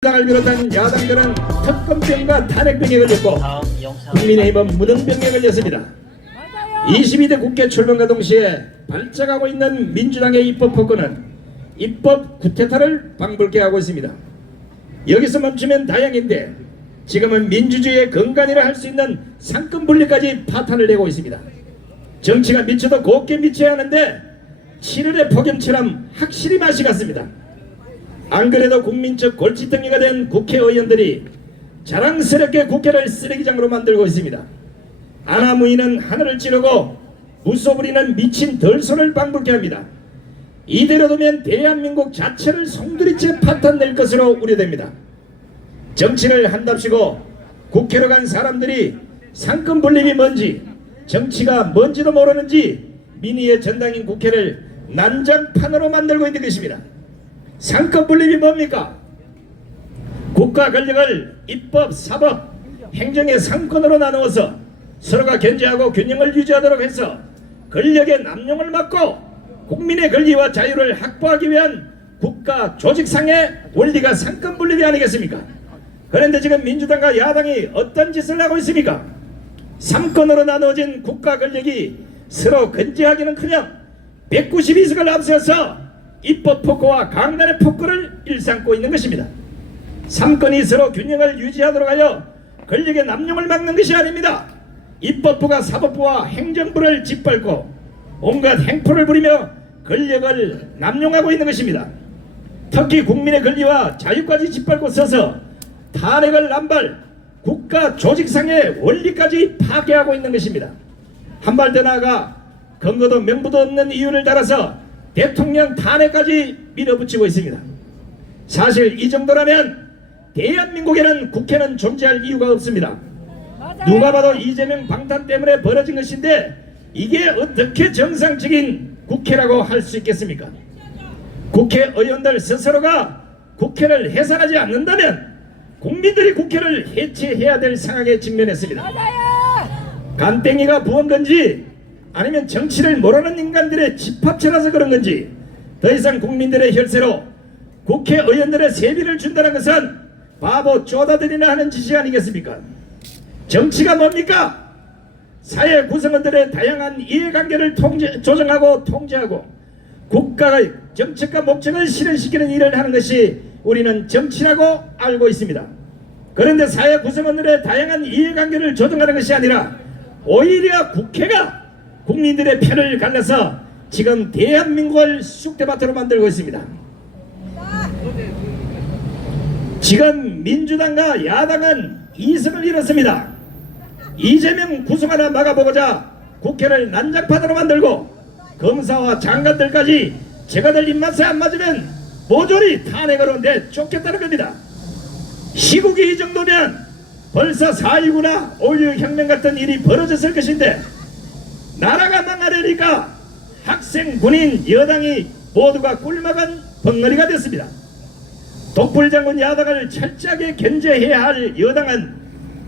당을 비롯한 야당들은 특검병과 탄핵병에 걸렸고 국민의힘은 무능병에 걸렸습니다. 22대 국회 출범과 동시에 발작하고 있는 민주당의 입법 폭거는 입법 구태타를 방불케 하고 있습니다. 여기서 멈추면 다행인데 지금은 민주주의의 근간이라 할 수 있는 상권 분리까지 파탄을 내고 있습니다. 정치가 미쳐도 곱게 미쳐야 하는데 7월의 폭염처럼 확실히 맛이 갔습니다. 안 그래도 국민적 골칫덩이가 된 국회의원들이 자랑스럽게 국회를 쓰레기장으로 만들고 있습니다. 아나무인은 하늘을 찌르고 무소부리는 미친 덜소를 방불케 합니다. 이대로 두면 대한민국 자체를 송두리째 파탄낼 것으로 우려됩니다. 정치를 한답시고 국회로 간 사람들이 상권 분립이 뭔지 정치가 뭔지도 모르는지 민의의 전당인 국회를 난장판으로 만들고 있는 것입니다. 상권 분립이 뭡니까? 국가 권력을 입법, 사법, 행정의 상권으로 나누어서 서로가 견제하고 균형을 유지하도록 해서 권력의 남용을 막고 국민의 권리와 자유를 확보하기 위한 국가 조직상의 원리가 상권 분립이 아니겠습니까? 그런데 지금 민주당과 야당이 어떤 짓을 하고 있습니까? 삼권으로 나누어진 국가 권력이 서로 견제하기는커녕 192석을 앞세워서 입법 폭거와 강단의 폭거를 일삼고 있는 것입니다. 삼권이 서로 균형을 유지하도록 하여 권력의 남용을 막는 것이 아닙니다. 입법부가 사법부와 행정부를 짓밟고 온갖 행포를 부리며 권력을 남용하고 있는 것입니다. 특히 국민의 권리와 자유까지 짓밟고 서서 탄핵을 남발 국가 조직상의 원리까지 파괴하고 있는 것입니다. 한 발 더 나아가 근거도 명분도 없는 이유를 따라서 대통령 탄핵까지 밀어붙이고 있습니다. 사실 이 정도라면 대한민국에는 국회는 존재할 이유가 없습니다. 누가 봐도 이재명 방탄 때문에 벌어진 것인데 이게 어떻게 정상적인 국회라고 할 수 있겠습니까? 국회의원들 스스로가 국회를 해산하지 않는다면 국민들이 국회를 해체해야 될 상황에 직면했습니다. 간땡이가 부은 건지 아니면 정치를 모르는 인간들의 집합체라서 그런 건지 더 이상 국민들의 혈세로 국회의원들의 세비를 준다는 것은 바보 쪼다들이나 하는 짓이 아니겠습니까? 정치가 뭡니까? 사회 구성원들의 다양한 이해관계를 조정하고 통제하고 국가의 정책과 목적을 실현시키는 일을 하는 것이 우리는 정치라고 알고 있습니다. 그런데 사회 구성원들의 다양한 이해관계를 조정하는 것이 아니라 오히려 국회가 국민들의 편을 갈라서 지금 대한민국을 쑥대밭으로 만들고 있습니다. 지금 민주당과 야당은 이성을 잃었습니다. 이재명 구속 하나 막아보고자 국회를 난장판으로 만들고 검사와 장관들까지 제가들 입맛에 안 맞으면 모조리 탄핵으로 내쫓겠다는 겁니다. 시국이 이 정도면 벌써 4.19나 5.16 혁명 같은 일이 벌어졌을 것인데 나라가 망하려니까 학생, 군인, 여당이 모두가 꿀막은 벙어리가 됐습니다. 독불장군 야당을 철저하게 견제해야 할 여당은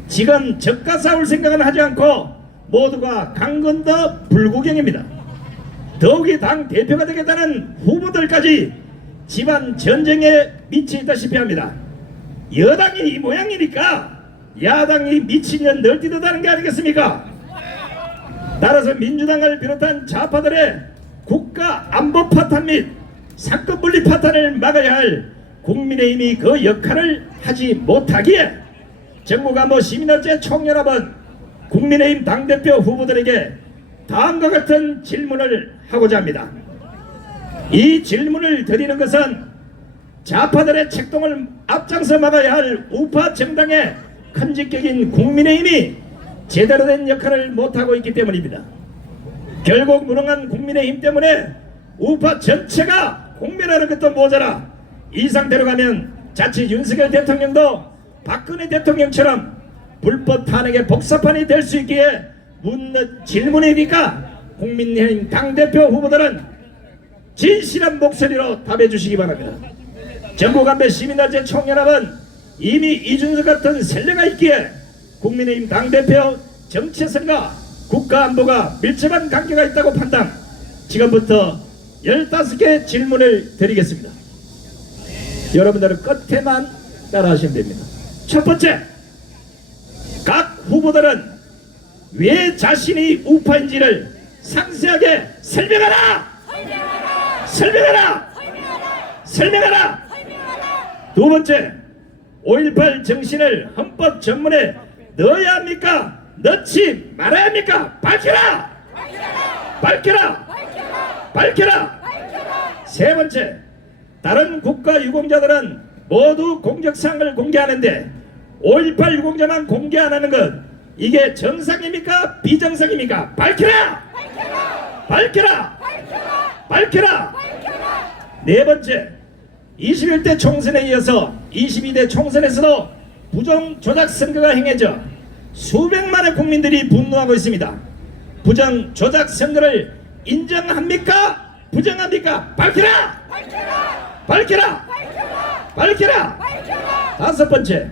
지금 적과 싸울 생각은 하지 않고 모두가 강건더 불구경입니다. 더욱이 당 대표가 되겠다는 후보들까지 집안 전쟁에 미치다시피 합니다. 여당이 이 모양이니까 야당이 미친년 널뛰듯하는 게 아니겠습니까? 따라서 민주당을 비롯한 좌파들의 국가 안보 파탄 및 상권 분리 파탄을 막아야 할 국민의힘이 그 역할을 하지 못하기에 정부간부 시민단체 총연합은 국민의힘 당대표 후보들에게 다음과 같은 질문을 하고자 합니다. 이 질문을 드리는 것은 좌파들의 책동을 앞장서 막아야 할 우파 정당의 큰직격인 국민의힘이 제대로 된 역할을 못하고 있기 때문입니다. 결국 무능한 국민의힘 때문에 우파 전체가 공멸하는 것도 모자라 이 상태로 가면 자칫 윤석열 대통령도 박근혜 대통령처럼 불법 탄핵의 복사판이 될 수 있기에 묻는 질문이니까 국민의힘 당대표 후보들은 진실한 목소리로 답해 주시기 바랍니다. 정부간배 시민단체 총연합은 이미 이준석 같은 선례가 있기에 국민의힘 당대표 정체성과 국가안보가 밀접한 관계가 있다고 판단, 지금부터 15개 질문을 드리겠습니다. 여러분들은 끝에만 따라하시면 됩니다. 첫 번째, 각 후보들은 왜 자신이 우파인지를 상세하게 설명하라! 설명하라! 설명하라! 두 번째, 5.18 정신을 헌법 전문에 넣어야 합니까? 넣지 말아야 합니까? 밝혀라! 밝혀라! 밝혀라! 세 번째, 다른 국가 유공자들은 모두 공적사항을 공개하는데 5.18 유공자만 공개 안 하는 것, 이게 정상입니까? 비정상입니까? 밝혀라! 밝혀라! 밝혀라! 네 번째, 21대 총선에 이어서 22대 총선에서도 부정 조작 선거가 행해져 수백만의 국민들이 분노하고 있습니다. 부정 조작 선거를 인정합니까? 부정합니까? 밝혀라! 밝혀라! 밝혀라! 다섯 번째,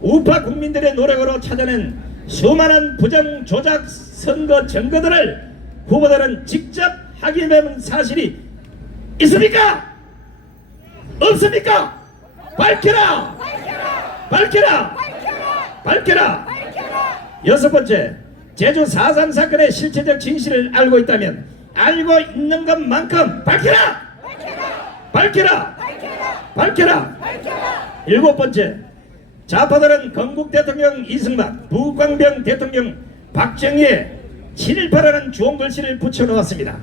우파 국민들의 노력으로 찾아낸 수많은 부정 조작 선거 증거들을 후보들은 직접 확인해본 사실이 있습니까? 없습니까? 밝혀라! 밝혀라! 밝혀라! 여섯 번째, 제주 4.3 사건의 실체적 진실을 알고 있다면 알고 있는 것만큼 밝혀라! 밝혀라! 밝혀라! 일곱 번째, 좌파들은 건국 대통령 이승만, 부광병 대통령 박정희에 친일파라는 주홍 글씨를 붙여놓았습니다.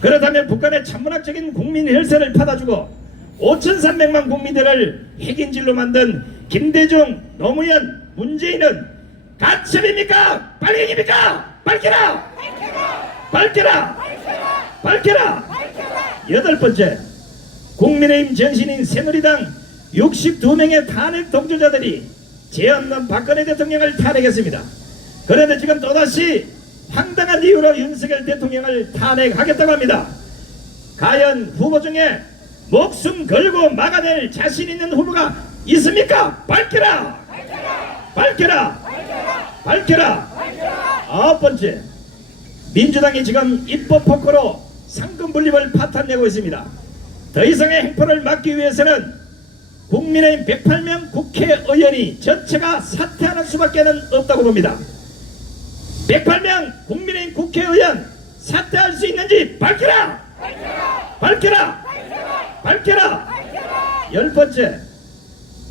그렇다면 북한의 천문학적인 국민 혈세를 받아주고 5,300만 국민들을 핵인질로 만든 김대중, 노무현, 문재인은 가첩입니까? 빨갱입니까? 밝혀라! 밝혀라! 밝혀라! 여덟 번째, 국민의힘 전신인 새누리당 62명의 탄핵 동조자들이 죄 없는 박근혜 대통령을 탄핵했습니다. 그런데 지금 또다시 황당한 이유로 윤석열 대통령을 탄핵하겠다고 합니다. 과연 후보 중에 목숨 걸고 막아낼 자신 있는 후보가 있습니까? 밝혀라! 밝혀라! 밝혀라! 아홉 번째, 민주당이 지금 입법 폭거로 상권 분립을 파탄내고 있습니다. 더 이상의 행포를 막기 위해서는 국민의힘 108명 국회의원이 전체가 사퇴하는 수밖에 없다고 봅니다. 108명 국민의힘 국회의원 사퇴할 수 있는지 밝혀라! 밝혀라! 밝혀라! 열 번째,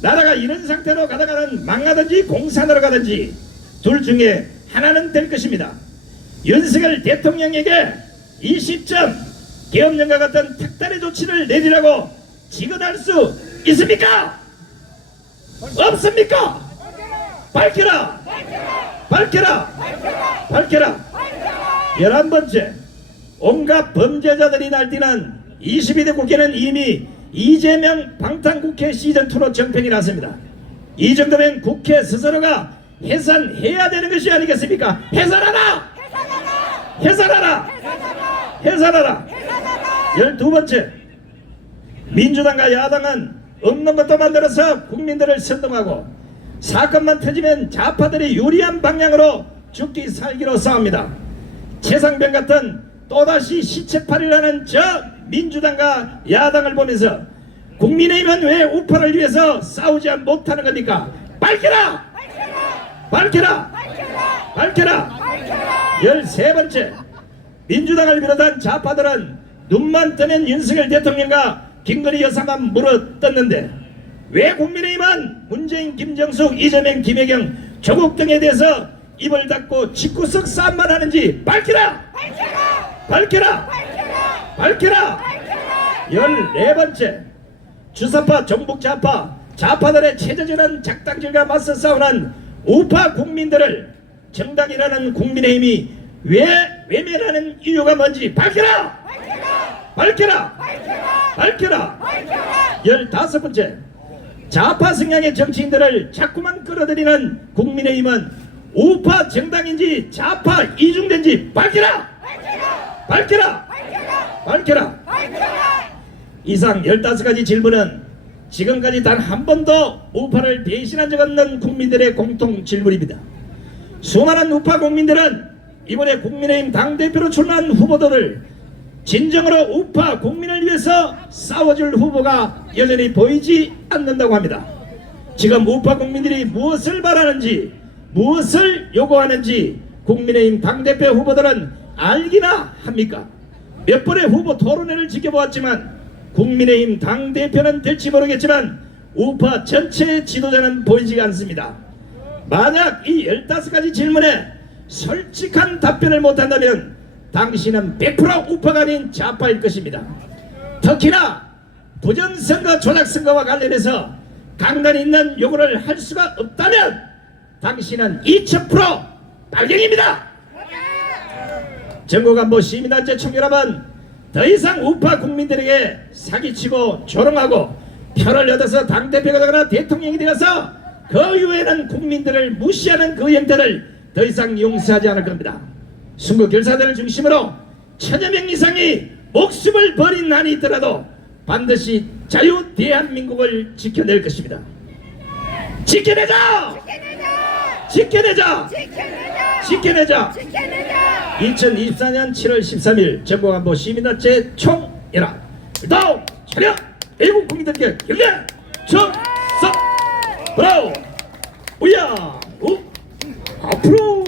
나라가 이런 상태로 가다가는 망하든지 공산으로 가든지 둘 중에 하나는 될 것입니다. 윤석열 대통령에게 이 시점 계엄령과 같은 특단의 조치를 내리라고 지급할 수 있습니까? 없습니까? 밝혀라! 밝혀라! 밝혀라! 11번째, 온갖 범죄자들이 날뛰는 22대 국회는 이미 이재명 방탄국회 시즌2로 정평이 났습니다. 이 정도면 국회 스스로가 해산해야 되는 것이 아니겠습니까? 해산하라! 해산하라! 해산하라! 12번째, 민주당과 야당은 없는 것도 만들어서 국민들을 선동하고 사건만 터지면 좌파들이 유리한 방향으로 죽기 살기로 싸웁니다. 최상병 같은 또다시 시체팔이라는 저 민주당과 야당을 보면서 국민의힘은 왜 우파를 위해서 싸우지 못하는 겁니까? 밝혀라! 밝혀라! 밝혀라! 13번째, 민주당을 비롯한 좌파들은 눈만 뜨면 윤석열 대통령과 김건희 여사만 물어뜯는데 왜 국민의힘은 문재인, 김정숙, 이재명, 김혜경, 조국 등에 대해서 입을 닫고 집구석 싸움만 하는지 밝혀라! 밝혀라! 밝혀라! 14번째, 주사파, 종북좌파, 좌파들의 체제전환 작당질과 맞서 싸우는 우파 국민들을 정당이라는 국민의힘이 왜 외면하는 이유가 뭔지 밝혀라! 밝혀라! 밝혀라! 15번째, 좌파 성향의 정치인들을 자꾸만 끌어들이는 국민의힘은 우파 정당인지 좌파 이중된지 밝혀라! 밝혀라! 밝혀라! 이상 15가지 질문은 지금까지 단 한 번도 우파를 배신한 적 없는 국민들의 공통 질문입니다. 수많은 우파 국민들은 이번에 국민의힘 당대표로 출마한 후보들을 진정으로 우파 국민을 위해서 싸워줄 후보가 여전히 보이지 않는다고 합니다. 지금 우파 국민들이 무엇을 바라는지 무엇을 요구하는지 국민의힘 당대표 후보들은 알기나 합니까? 몇 번의 후보 토론회를 지켜보았지만 국민의힘 당대표는 될지 모르겠지만 우파 전체의 지도자는 보이지 않습니다. 만약 이 15가지 질문에 솔직한 답변을 못한다면 당신은 100% 우파가 아닌 좌파일 것입니다. 특히나 부정선거 조작선거와 관련해서 강단 있는 요구를 할 수가 없다면 당신은 2000% 빨갱입니다. 전국안보 시민단체 총 여러분, 더 이상 우파 국민들에게 사기치고 조롱하고 표를 얻어서 당대표가 되거나 대통령이 되어서 그 이후에는 국민들을 무시하는 그 형태를 더 이상 용서하지 않을 겁니다. 선거 결사들을 중심으로 1000여 명 이상이 목숨을 버린 한이 있더라도 반드시 자유 대한민국을 지켜낼 것입니다. 지켜내자! 지켜내자! 지켜내자! 2024년 7월 13일 전국안보 시민단체 총연합 일동 차려 애국 국민들께 경례 충성 브라우 우야 우 앞으로